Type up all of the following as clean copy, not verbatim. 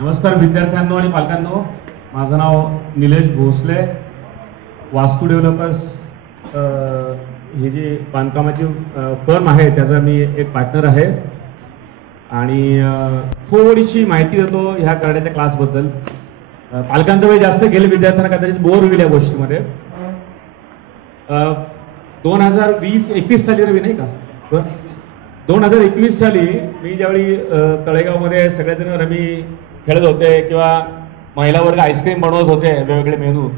नमस्कार विद्यार्थ्यांनो आणि पालकांनो, माझं नाव निलेश भोसले. वास्तू डेव्हलपर्स हे जे बांधकामाची फर्म आहे त्याचा मी एक पार्टनर आहे आणि थोडीशी माहिती देतो ह्या करण्याच्या क्लासबद्दल. पालकांचा वेळ जास्त गेले, विद्यार्थ्यांना कदाचित बोर होईल या गोष्टीमध्ये. 2020-21 साली रवी नाही का, 2021 साली मी ज्यावेळी तळेगावमध्ये सगळेजण रमी खेळत होते किंवा महिला वर्ग आईस्क्रीम बनवत होते वेगवेगळे मेनू,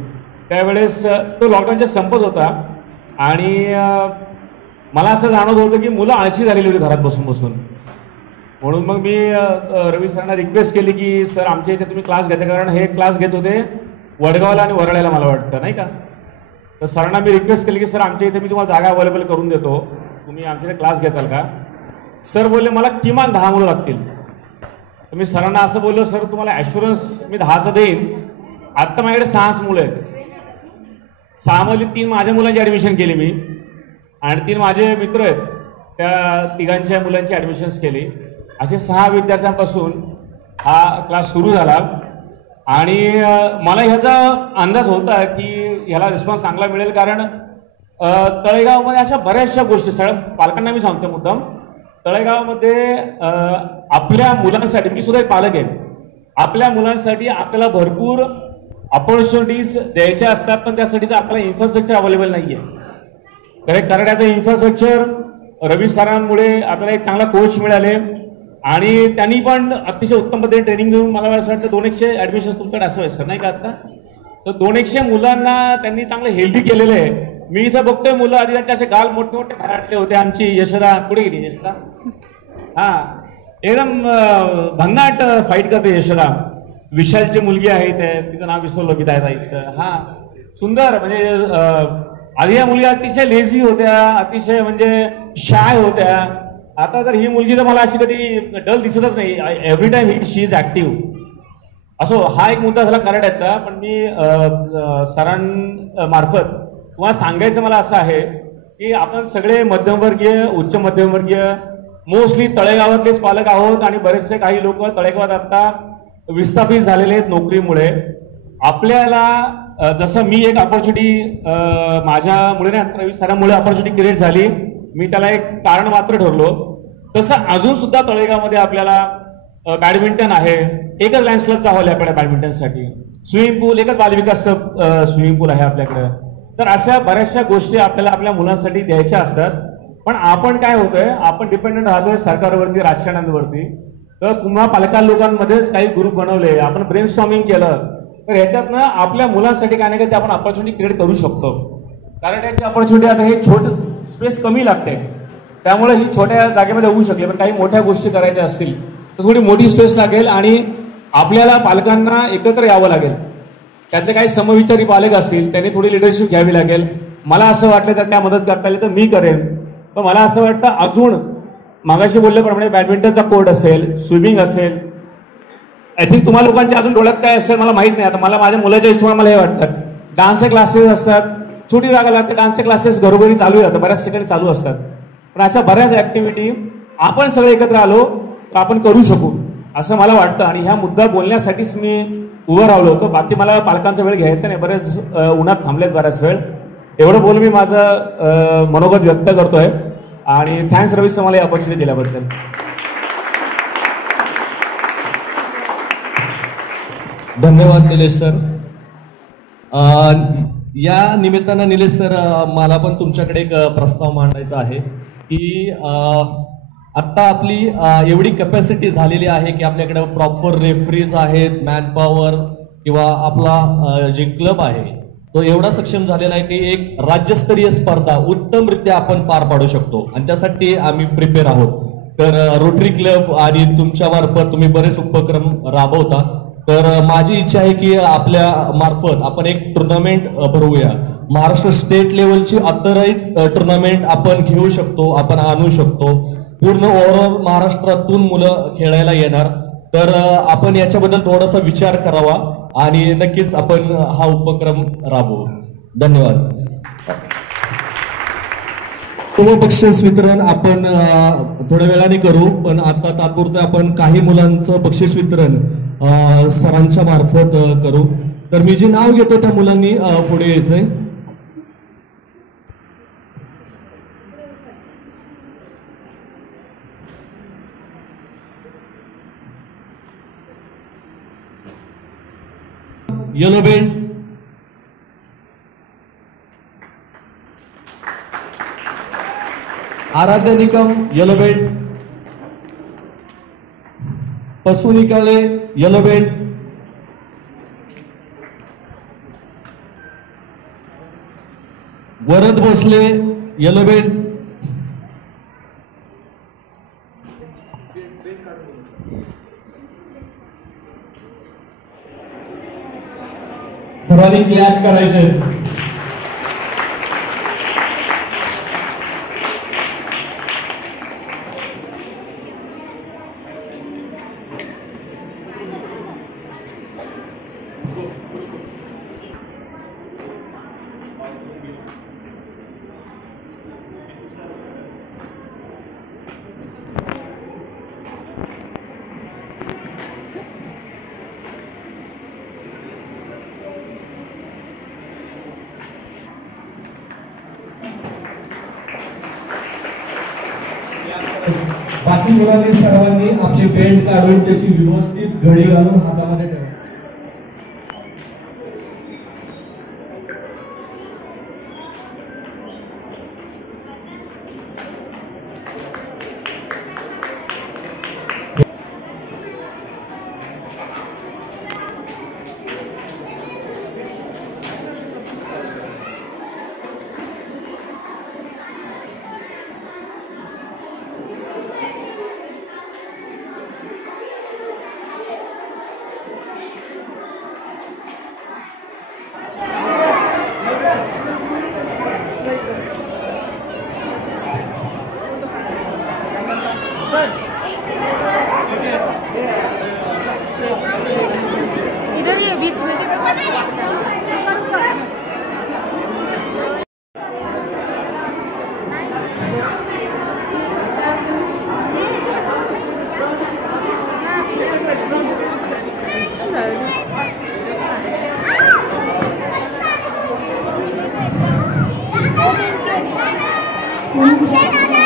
त्यावेळेस तो लॉकडाऊनचा संपत होता आणि मला असं जाणवत होतं की मुलं आळशी झालेली होती घरात बसून बसून. म्हणून मग मी रवी सरांना रिक्वेस्ट केली की सर आमच्या इथे तुम्ही क्लास घेता, कारण हे क्लास घेत होते वडगावला आणि वरळ्याला मला वाटतं नाही का. तर सरांना मी रिक्वेस्ट केली की सर आमच्या इथे मी तुम्हाला जागा अवेलेबल करून देतो, तुम्ही आमच्या इथे क्लास घेताल का. सर बोलले मला किमान 10 मुलं लागतील. तर मी सरांना असं बोललो सर तुम्हाला ॲश्युरन्स मी 10चं देईन. आत्ता माझ्याकडे 6 मुलं आहेत. 6 मध्ये 3 माझ्या मुलांची ॲडमिशन केली मी आणि 3 माझे मित्र आहेत त्या तिघांच्या मुलांची ॲडमिशन्स केली. असे 6 विद्यार्थ्यांपासून हा क्लास सुरू झाला आणि मला ह्याचा अंदाज होता की ह्याला रिस्पॉन्स चांगला मिळेल, कारण तळेगावमध्ये अशा बऱ्याचशा गोष्टी, सगळ्या पालकांना मी सांगतो मुद्दाम, तळेगावमध्ये आपल्या मुलांसाठी, मी सुद्धा एक पालक आहे, आपल्या मुलांसाठी आपल्याला भरपूर ऑपॉर्च्युनिटीज द्यायच्या असतात, पण त्यासाठीचं आपल्याला इन्फ्रास्ट्रक्चर अवेलेबल नाही आहे. कराड्याचं इन्फ्रास्ट्रक्चर रवी सरांमुळे आपल्याला एक चांगला कोच मिळाले आणि त्यांनी पण अतिशय उत्तम पद्धतीने ट्रेनिंग देऊन मला असं वाटतं 200 ॲडमिशन्स तुमच्याकडे असं सर नाही का आता. तर 200 मुलांना त्यांनी चांगलं हेल्दी केलेलं आहे. मी इथं बघतोय मुलं आधी त्यांचे असे गाल मोठे मोठे भराटले होते. आमची यशोदा कुठे गेली यशोदा, हा एकदम भन्नाट फाईट करते यशोदा. विशालची मुलगी आहे ते, तिचं नाव विसरलो मी ताईचं. हा सुंदर, म्हणजे आधी या मुली अतिशय लेझी होत्या, अतिशय म्हणजे शाय होत्या. आता तर ही मुलगी तर मला अशी कधी डल दिसतच नाही. Every time she is active. असो, हा एक मुद्दा झाला कराड्याचा. पण मी सरांमार्फत तुम्हाला सांगायचं मला असं आहे की आपण सगळे मध्यमवर्गीय, उच्च मध्यमवर्गीय, मोस्टली तळेगावातलेच पालक आहोत आणि बरेचसे काही लोक तळेगावात आता विस्थापित झालेले आहेत नोकरीमुळे. आपल्याला जसं मी एक ऑपॉर्च्युनिटी माझ्यामुळे नाही, रवी सरांमुळे ऑपॉर्च्युनिटी क्रिएट झाली, मी त्याला एक कारण मात्र ठरलो, तसं अजून सुद्धा तळेगावमध्ये आपल्याला बॅडमिंटन आहे. एकच लायन्स क्लबचा हॉल आहे आपल्याला बॅडमिंटनसाठी, स्विमिंग पूल, एकच बालविकास स्विमिंग पूल आहे आपल्याकडे. तर अशा बऱ्याचशा गोष्टी आपल्याला आपल्या मुलांसाठी द्यायच्या असतात. पण आपण काय होतोय, आपण डिपेंडंट राहतोय सरकारवरती, राजकारण्यांवरती. तर पुन्हा पालका लोकांमध्येच काही ग्रुप बनवले, आपण ब्रेनस्टॉर्मिंग केलं, तर ह्याच्यातनं आपल्या मुलांसाठी काय नाही का ते आपण ऑपॉर्च्युनिटी क्रिएट करू शकतो. कारण याची ऑपॉर्च्युनिटी आता हे छोट स्पेस कमी लागते, त्यामुळे ही छोट्या जागेमध्ये होऊ शकते. पण काही मोठ्या गोष्टी करायच्या असतील तर थोडी मोठी स्पेस लागेल आणि आपल्याला पालकांना एकत्र यावं लागेल. त्यातले काही समविचारी पालक असतील त्यांनी थोडी लिडरशिप घ्यावी लागेल. मला असं वाटलं तर त्या मदत करता येईल तर मी करेन. पण मला असं वाटतं अजून मागाशी बोलल्याप्रमाणे बॅडमिंटनचा कोर्ट असेल, स्विमिंग असेल, आय थिंक तुम्हाला लोकांच्या अजून डोळ्यात काय असेल मला माहित नाही. आता मला माझ्या मुलाच्या हिशोबाने मला हे वाटतं डान्सचे क्लासेस असतात, छोटी जागा लागते, डान्सचे क्लासेस घरोघरी चालू जातात, बऱ्याच ठिकाणी चालू असतात. पण अशा बऱ्याच ऍक्टिव्हिटी आपण सगळे एकत्र आलो तर आपण करू शकू असं मला वाटतं. आणि ह्या मुद्दा बोलण्यासाठीच मी उभं राहिलो होतो. बाकी मला पालकांचा वेळ घ्यायचा नाही, बरेच उन्हात थांबलेत बऱ्याच वेळ. एवढं बोलून मी माझं मनोगत व्यक्त करतोय आणि थँक्स रवी सर मला ही ऑपॉर्च्युनिटी दिल्याबद्दल. धन्यवाद निलेश सर. या निमित्तानं निलेश सर मला पण तुमच्याकडे एक प्रस्ताव मांडायचा आहे की आत्ता आपली एवढी कॅपॅसिटी झालेली आहे की आपल्याकडे प्रॉपर रेफरीज आहेत, मॅनपॉवर किंवा आपला जे क्लब आहे तो एवढा सक्षम झालेला आहे की एक राज्यस्तरीय स्पर्धा उत्तमरित्या आपण पार पाडू शकतो आणि त्यासाठी आम्ही प्रिपेअर आहोत. तर रोटरी क्लब आणि तुमच्या मार्फत तुम्ही बरेच उपक्रम राबवता. तर माझी इच्छा आहे की आपल्या मार्फत आपण एक टुर्नामेंट भरवूया. महाराष्ट्र स्टेट लेवलची ऑथराइज टुर्नामेंट आपण घेऊ शकतो, आपण आणू शकतो. पूर्ण ओव्हरऑल महाराष्ट्रातून मुलं खेळायला येणार. तर आपण याच्याबद्दल थोडासा विचार करावा आणि नक्कीच आपण हा उपक्रम राबवू. धन्यवाद. सर्व बक्षीस वितरण आपण थोड्या वेळाने करू, पण आता तात्पुरतं आपण काही मुलांचं बक्षीस वितरण सरांच्या मार्फत करू. तर मी जे नाव घेतो त्या मुलांनी पुढे यायचंय. येलो बेल्ट, आराध्य निकम येलो बेल्ट, पशु निकाले yellow belt, Varad Bhosale yellow belt, सर्वाधिक क्लॅप करायचे. बाकी मुलांनी सर्वांनी आपले बेल्ट काढून त्याची व्यवस्थित घडी घालून हातामध्ये ठेवा. इधर ये बीच में Action!